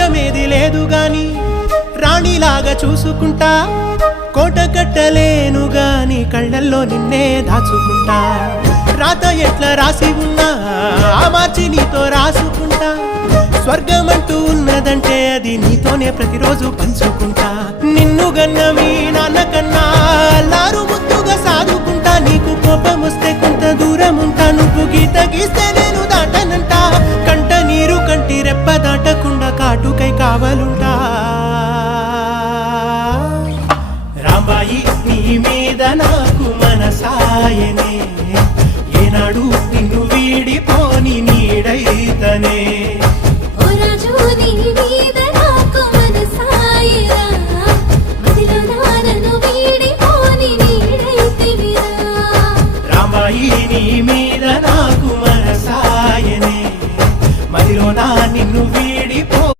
రాజ్యమేది లేదు గాని రాణిలాగా చూసుకుంటా కోట కట్టలేను గాని కళ్ళల్లో నిన్నే దాచుకుంటా రాత ఎట్లా రాసి ఉన్నా ఆ మార్చి నీతో రాసుకుంటా స్వర్గమంటూ ఉన్నదంటే అది నీతోనే ప్రతిరోజు పంచుకుంటా నిన్ను గన్న మీ నాన్న కన్నా అల్లారు ముద్దుగా సాదుకుంటా నీకు కోపం వస్తే కొంత దూరం ఉంటా నువ్వు గీత గీస్తే నేను దాటనంట కంట నీరు కంటి రెప్ప దాటకుండా కాటుకై కావలుంటా రాంబాయి నీ మీద నాకు మనసాయనే ఏనాడు నిన్ను వీడిపోని నీడైతనే